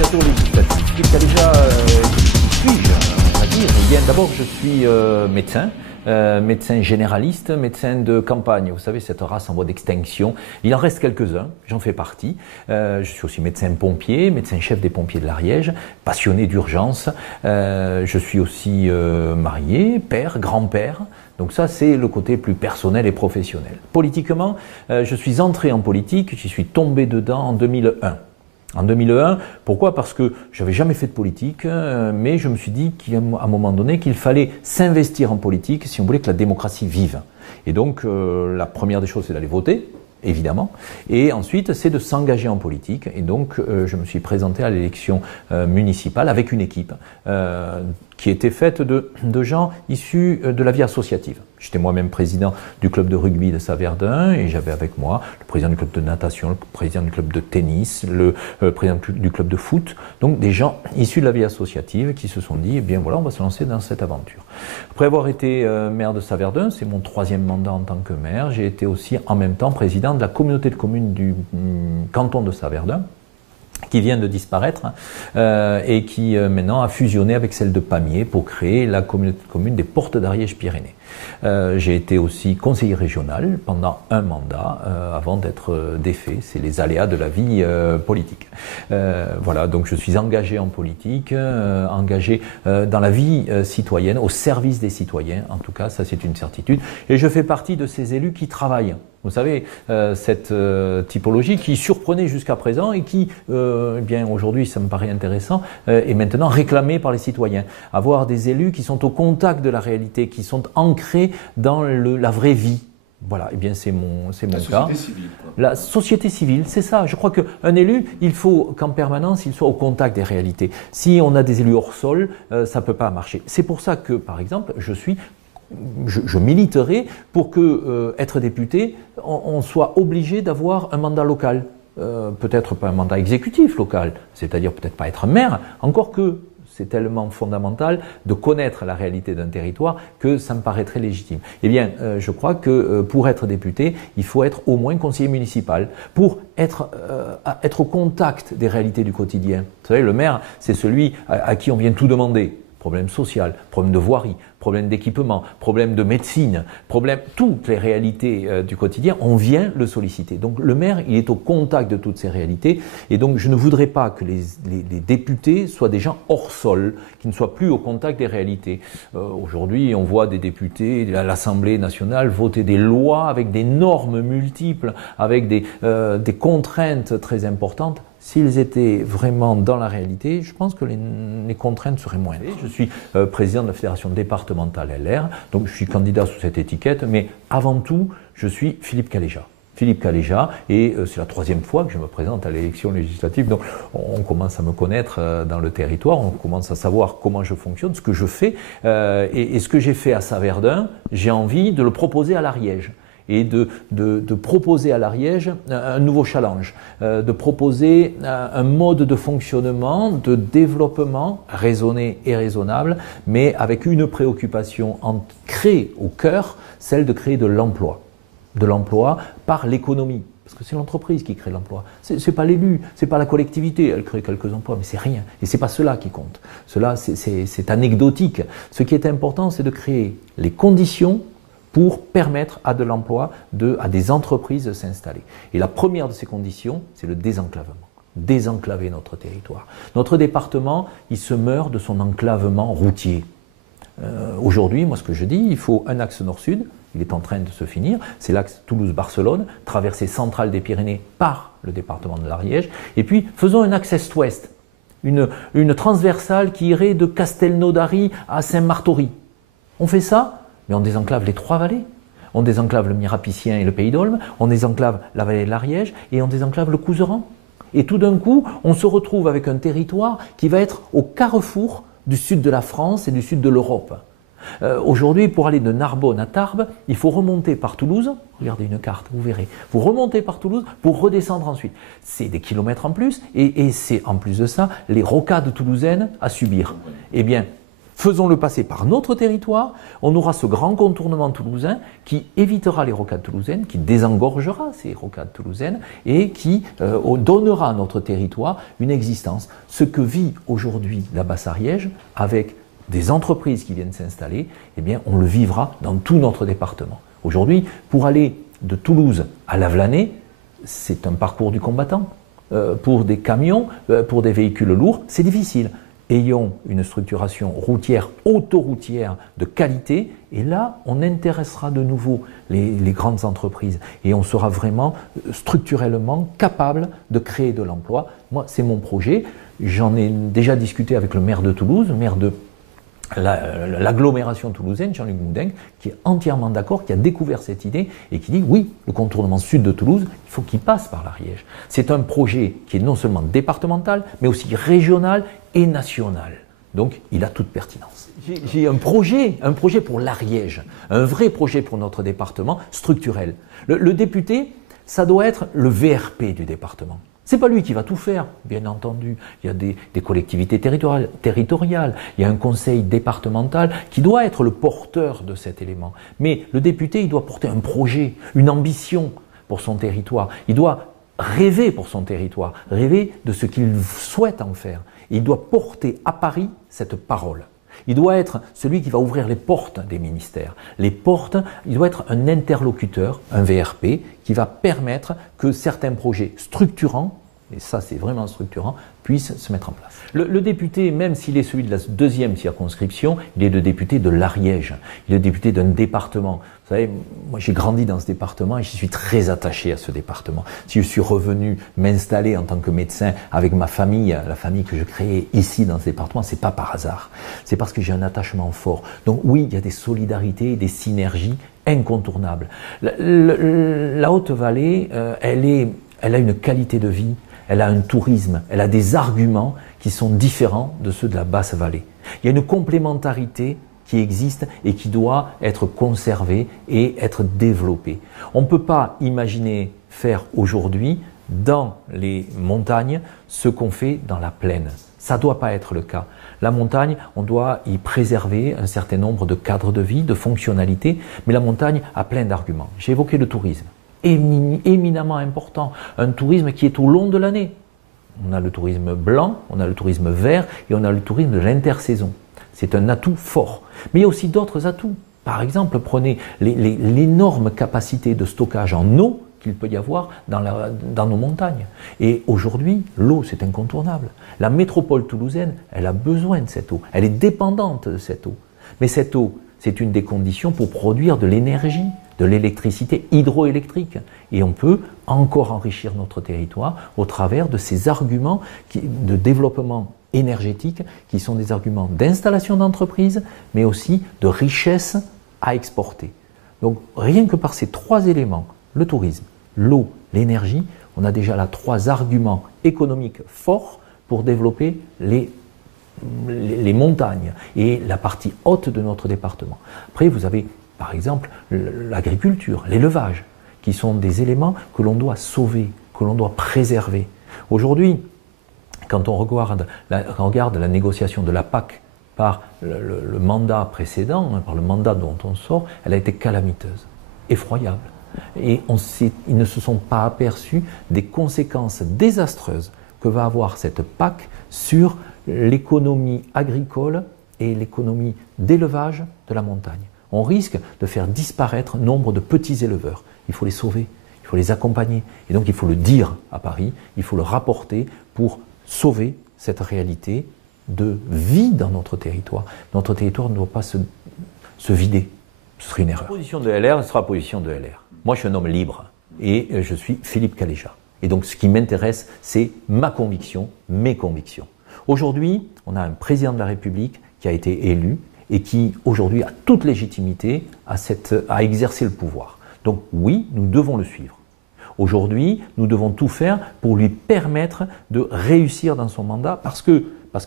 candidature législative. Philippe Caléja, qui suis-je, on va dire? Eh bien, d'abord, je suis médecin. Médecin généraliste, médecin de campagne. Vous savez, cette race en voie d'extinction. Il en reste quelques-uns, j'en fais partie. Je suis aussi médecin pompier, médecin chef des pompiers de l'Ariège, passionné d'urgence. Je suis aussi marié, père, grand-père. Donc ça, c'est le côté plus personnel et professionnel. Politiquement, je suis entré en politique, j'y suis tombé dedans en 2001. En 2001, pourquoi? Parce que je n'avais jamais fait de politique, mais je me suis dit qu'à un moment donné, qu'il fallait s'investir en politique si on voulait que la démocratie vive. Et donc, la première des choses, c'est d'aller voter, évidemment, et ensuite, c'est de s'engager en politique. Et donc, je me suis présenté à l'élection municipale avec une équipe qui était faite de gens issus de la vie associative. J'étais moi-même président du club de rugby de Saverdun et j'avais avec moi le président du club de natation, le président du club de tennis, le président du club de foot. Donc des gens issus de la vie associative qui se sont dit, eh bien voilà, on va se lancer dans cette aventure. Après avoir été maire de Saverdun, c'est mon 3e mandat en tant que maire, j'ai été aussi en même temps président de la communauté de communes du canton de Saverdun, qui vient de disparaître et qui maintenant a fusionné avec celle de Pamiers pour créer la communauté de communes des Portes d'Ariège-Pyrénées. J'ai été aussi conseiller régional pendant un mandat avant d'être défait. C'est les aléas de la vie politique. Voilà, donc je suis engagé en politique, engagé dans la vie citoyenne, au service des citoyens, en tout cas, ça c'est une certitude. Et je fais partie de ces élus qui travaillent. Vous savez, cette typologie qui surprenait jusqu'à présent et qui, eh bien aujourd'hui, ça me paraît intéressant, est maintenant réclamée par les citoyens. Avoir des élus qui sont au contact de la réalité, qui sont ancrés dans la vraie vie. Voilà, eh bien c'est mon cas. La société civile. La société civile, c'est ça. Je crois qu'un élu, il faut qu'en permanence, il soit au contact des réalités. Si on a des élus hors sol, ça ne peut pas marcher. C'est pour ça que, par exemple, je militerai pour que, être député, on soit obligé d'avoir un mandat local. Peut-être pas un mandat exécutif local, c'est-à-dire peut-être pas être maire, encore que c'est tellement fondamental de connaître la réalité d'un territoire que ça me paraît très légitime. Eh bien, je crois que pour être député, il faut être au moins conseiller municipal, pour être au contact des réalités du quotidien. Vous savez, le maire, c'est celui à qui on vient tout demander. Problème social, problème de voirie, problème d'équipement, problème de médecine, toutes les réalités du quotidien, on vient le solliciter. Donc le maire, il est au contact de toutes ces réalités et donc je ne voudrais pas que les députés soient des gens hors sol, qui ne soient plus au contact des réalités. Aujourd'hui, on voit des députés à l'Assemblée nationale voter des lois avec des normes multiples, avec des contraintes très importantes. S'ils étaient vraiment dans la réalité, je pense que les contraintes seraient moindres. Je suis président de la Fédération départementale LR, donc je suis candidat sous cette étiquette, mais avant tout, je suis Philippe Caléja. Philippe Caléja, et c'est la 3e fois que je me présente à l'élection législative, donc on commence à me connaître dans le territoire, on commence à savoir comment je fonctionne, ce que je fais, et ce que j'ai fait à Saverdun, j'ai envie de le proposer à l'Ariège. Et de proposer à l'Ariège un nouveau challenge, de proposer un mode de fonctionnement, de développement raisonné et raisonnable, mais avec une préoccupation ancrée au cœur, celle de créer de l'emploi par l'économie. Parce que c'est l'entreprise qui crée l'emploi. C'est pas l'élu, c'est pas la collectivité. Elle crée quelques emplois, mais c'est rien. Et c'est pas cela qui compte. Cela, c'est anecdotique. Ce qui est important, c'est de créer les conditions pour permettre à de l'emploi, à des entreprises de s'installer. Et la première de ces conditions, c'est le désenclavement. Désenclaver notre territoire. Notre département, il se meurt de son enclavement routier. Aujourd'hui, moi ce que je dis, il faut un axe nord-sud, il est en train de se finir, c'est l'axe Toulouse-Barcelone, traversée centrale des Pyrénées par le département de l'Ariège, et puis faisons un axe est-ouest, une transversale qui irait de Castelnaudary à Saint-Martory. On fait ça, mais on désenclave les 3 vallées. On désenclave le Mirapicien et le Pays d'Aulne, on désenclave la vallée de l'Ariège et on désenclave le Couserans. Et tout d'un coup, on se retrouve avec un territoire qui va être au carrefour du sud de la France et du sud de l'Europe. Aujourd'hui, pour aller de Narbonne à Tarbes, il faut remonter par Toulouse. Regardez une carte, vous verrez. Vous remontez par Toulouse pour redescendre ensuite. C'est des kilomètres en plus et c'est en plus de ça les rocades toulousaines à subir. Eh bien, Faisons-le passer par notre territoire, on aura ce grand contournement toulousain qui évitera les rocades toulousaines, qui désengorgera ces rocades toulousaines et qui donnera à notre territoire une existence. Ce que vit aujourd'hui la Basse-Ariège avec des entreprises qui viennent s'installer, eh bien on le vivra dans tout notre département. Aujourd'hui, pour aller de Toulouse à Lavelanet, c'est un parcours du combattant. Pour des camions, pour des véhicules lourds, c'est difficile. Ayons une structuration routière, autoroutière de qualité, et là, on intéressera de nouveau les grandes entreprises et on sera vraiment structurellement capable de créer de l'emploi. Moi, c'est mon projet. J'en ai déjà discuté avec le maire de Toulouse, maire de l'agglomération toulousaine, Jean-Luc Moudin, qui est entièrement d'accord, qui a découvert cette idée et qui dit oui, le contournement sud de Toulouse, il faut qu'il passe par l'Ariège. C'est un projet qui est non seulement départemental, mais aussi régional et national. Donc, il a toute pertinence. J'ai un projet pour l'Ariège, un vrai projet pour notre département, structurel. Le député, ça doit être le VRP du département. C'est pas lui qui va tout faire, bien entendu. Il y a des collectivités territoriales, il y a un conseil départemental qui doit être le porteur de cet élément. Mais le député, il doit porter un projet, une ambition pour son territoire. Il doit rêver pour son territoire, rêver de ce qu'il souhaite en faire. Et il doit porter à Paris cette parole. Il doit être celui qui va ouvrir les portes des ministères. Les portes, il doit être un interlocuteur, un VRP, qui va permettre que certains projets structurants, et ça c'est vraiment structurant, puissent se mettre en place. Le député, même s'il est celui de la deuxième circonscription, il est le député de l'Ariège, il est le député d'un département. Vous savez, moi j'ai grandi dans ce département et je suis très attaché à ce département. Si je suis revenu m'installer en tant que médecin avec ma famille, la famille que je créais ici dans ce département, c'est pas par hasard. C'est parce que j'ai un attachement fort. Donc oui, il y a des solidarités, des synergies incontournables. La Haute-Vallée, elle a une qualité de vie, elle a un tourisme, elle a des arguments qui sont différents de ceux de la Basse-Vallée. Il y a une complémentarité qui existe et qui doit être conservée et être développée. On ne peut pas imaginer faire aujourd'hui dans les montagnes ce qu'on fait dans la plaine. Ça ne doit pas être le cas. La montagne, on doit y préserver un certain nombre de cadres de vie, de fonctionnalités, mais la montagne a plein d'arguments. J'ai évoqué le tourisme, éminemment important, un tourisme qui est au long de l'année. On a le tourisme blanc, on a le tourisme vert et on a le tourisme de l'intersaison. C'est un atout fort. Mais il y a aussi d'autres atouts. Par exemple, prenez l'énorme capacité de stockage en eau qu'il peut y avoir dans nos montagnes. Et aujourd'hui, l'eau, c'est incontournable. La métropole toulousaine, elle a besoin de cette eau. Elle est dépendante de cette eau. Mais cette eau, c'est une des conditions pour produire de l'énergie, de l'électricité hydroélectrique. Et on peut encore enrichir notre territoire au travers de ces arguments de développement énergétique qui sont des arguments d'installation d'entreprise, mais aussi de richesse à exporter. Donc rien que par ces trois éléments, le tourisme, l'eau, l'énergie, on a déjà là trois arguments économiques forts pour développer les montagnes et la partie haute de notre département. Après, vous avez par exemple l'agriculture, l'élevage, qui sont des éléments que l'on doit sauver, que l'on doit préserver. Aujourd'hui, quand on regarde la négociation de la PAC par le mandat précédent, par le mandat dont on sort, elle a été calamiteuse, effroyable. Et ils ne se sont pas aperçus des conséquences désastreuses que va avoir cette PAC sur l'économie agricole et l'économie d'élevage de la montagne. On risque de faire disparaître nombre de petits éleveurs. Il faut les sauver, il faut les accompagner. Et donc il faut le dire à Paris, il faut le rapporter pour sauver cette réalité de vie dans notre territoire. Notre territoire ne doit pas se vider. Ce serait une erreur. La position de LR sera la position de LR. Moi, je suis un homme libre et je suis Philippe Caléja. Et donc, ce qui m'intéresse, c'est ma conviction, mes convictions. Aujourd'hui, on a un président de la République qui a été élu et qui, aujourd'hui, a toute légitimité à exercer le pouvoir. Donc, oui, nous devons le suivre. Aujourd'hui, nous devons tout faire pour lui permettre de réussir dans son mandat parce que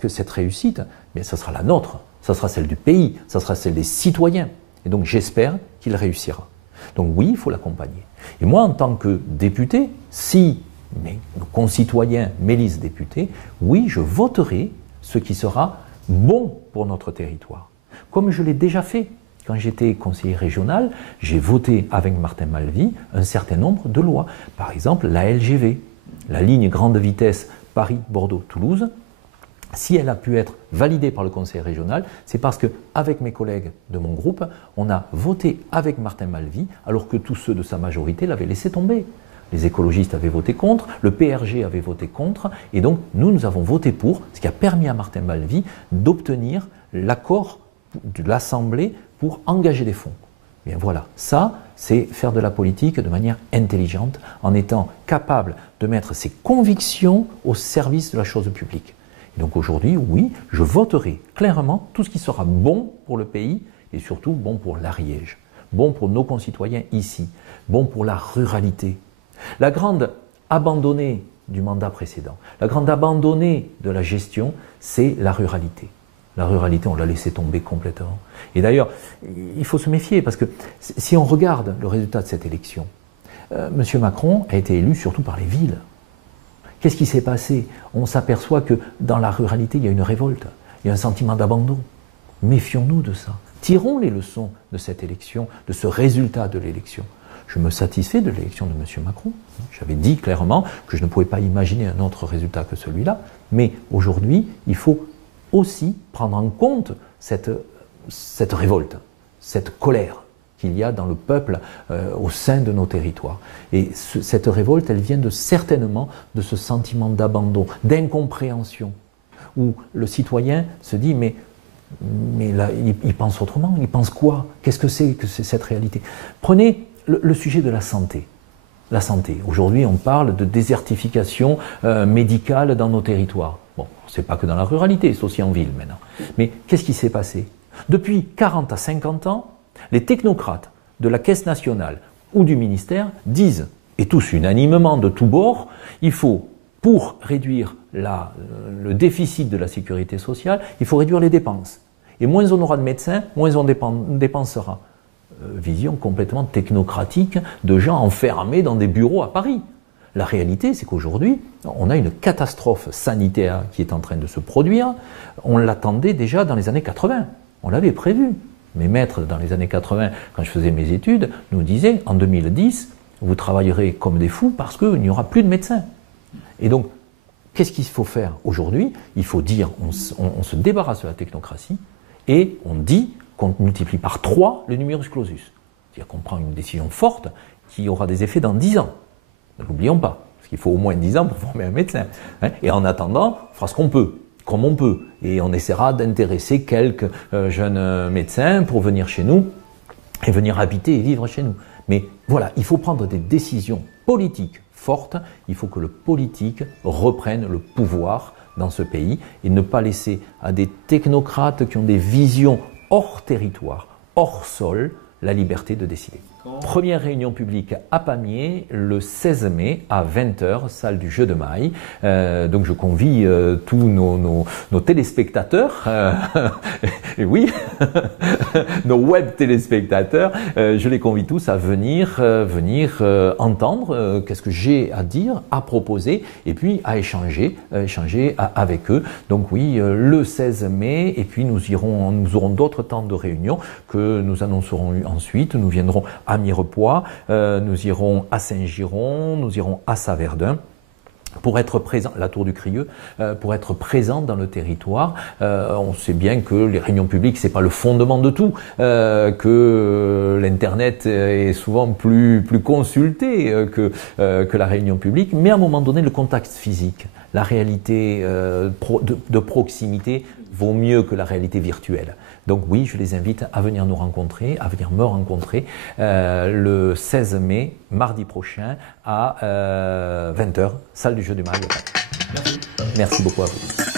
cette réussite, bien, ça sera la nôtre, ça sera celle du pays, ça sera celle des citoyens. Et donc, j'espère qu'il réussira. Donc oui, il faut l'accompagner. Et moi, en tant que député, si nos concitoyens m'élisent député, oui, je voterai ce qui sera bon pour notre territoire. comme je l'ai déjà fait. Quand j'étais conseiller régional, j'ai voté avec Martin Malvy un certain nombre de lois. Par exemple, la LGV, la ligne grande vitesse Paris-Bordeaux-Toulouse. Si elle a pu être validée par le conseil régional, c'est parce qu'avec mes collègues de mon groupe, on a voté avec Martin Malvy, alors que tous ceux de sa majorité l'avaient laissé tomber. Les écologistes avaient voté contre, le PRG avait voté contre, et donc nous avons voté pour, ce qui a permis à Martin Malvy d'obtenir l'accord de l'Assemblée pour engager des fonds. Bien voilà, ça, c'est faire de la politique de manière intelligente, en étant capable de mettre ses convictions au service de la chose publique. Et donc aujourd'hui, oui, je voterai clairement tout ce qui sera bon pour le pays et surtout bon pour l'Ariège, bon pour nos concitoyens ici, bon pour la ruralité. La grande abandonnée du mandat précédent, la grande abandonnée de la gestion, c'est la ruralité. La ruralité, on l'a laissé tomber complètement. Et d'ailleurs, il faut se méfier parce que si on regarde le résultat de cette élection, M. Macron a été élu surtout par les villes. Qu'est-ce qui s'est passé? On s'aperçoit que dans la ruralité, il y a une révolte, il y a un sentiment d'abandon. Méfions-nous de ça. Tirons les leçons de cette élection, de ce résultat de l'élection. Je me satisfais de l'élection de M. Macron. J'avais dit clairement que je ne pouvais pas imaginer un autre résultat que celui-là. Mais aujourd'hui, il faut aussi prendre en compte cette révolte, cette colère qu'il y a dans le peuple au sein de nos territoires. Et cette révolte, elle vient certainement de ce sentiment d'abandon, d'incompréhension, où le citoyen se dit mais là, il pense autrement, il pense quoi? Qu'est-ce que c'est cette réalité? Prenez le sujet de la santé. La santé. Aujourd'hui, on parle de désertification médicale dans nos territoires. Bon, c'est pas que dans la ruralité, c'est aussi en ville maintenant. Mais qu'est-ce qui s'est passé? Depuis 40 à 50 ans, les technocrates de la Caisse nationale ou du ministère disent, et tous unanimement de tous bords, il faut, pour réduire le déficit de la sécurité sociale, il faut réduire les dépenses. Et moins on aura de médecins, moins on dépensera. Vision complètement technocratique de gens enfermés dans des bureaux à Paris. La réalité, c'est qu'aujourd'hui, on a une catastrophe sanitaire qui est en train de se produire. On l'attendait déjà dans les années 80. On l'avait prévu. Mes maîtres, dans les années 80, quand je faisais mes études, nous disaient, en 2010, vous travaillerez comme des fous parce qu'il n'y aura plus de médecins. Et donc, qu'est-ce qu'il faut faire aujourd'hui? Il faut dire, on se débarrasse de la technocratie et on dit qu'on multiplie par 3 le numerus clausus. C'est-à-dire qu'on prend une décision forte qui aura des effets dans 10 ans. Ne l'oublions pas, parce qu'il faut au moins 10 ans pour former un médecin. Et en attendant, on fera ce qu'on peut, comme on peut. Et on essaiera d'intéresser quelques jeunes médecins pour venir chez nous et venir habiter et vivre chez nous. Mais voilà, il faut prendre des décisions politiques fortes. Il faut que le politique reprenne le pouvoir dans ce pays et ne pas laisser à des technocrates qui ont des visions hors territoire, hors sol, la liberté de décider. Première réunion publique à Pamiers le 16 mai à 20h, salle du Jeu de Maille. Donc je convie tous nos téléspectateurs, et oui, nos web téléspectateurs, je les convie tous à venir entendre qu'est-ce que j'ai à dire, à proposer et puis à échanger avec eux. Donc oui, le 16 mai et puis nous aurons d'autres temps de réunion que nous annoncerons ensuite. Nous viendrons à Mirepoix, nous irons à Saint-Giron, nous irons à Saverdun pour être présent, la Tour du Crieux, pour être présent dans le territoire. On sait bien que les réunions publiques, c'est pas le fondement de tout, que l'Internet est souvent plus consulté que la réunion publique, mais à un moment donné, le contact physique, la réalité de proximité vaut mieux que la réalité virtuelle. Donc oui, je les invite à venir nous rencontrer, à venir me rencontrer le 16 mai, mardi prochain, à 20h, salle du Jeu du Maille. Merci beaucoup à vous.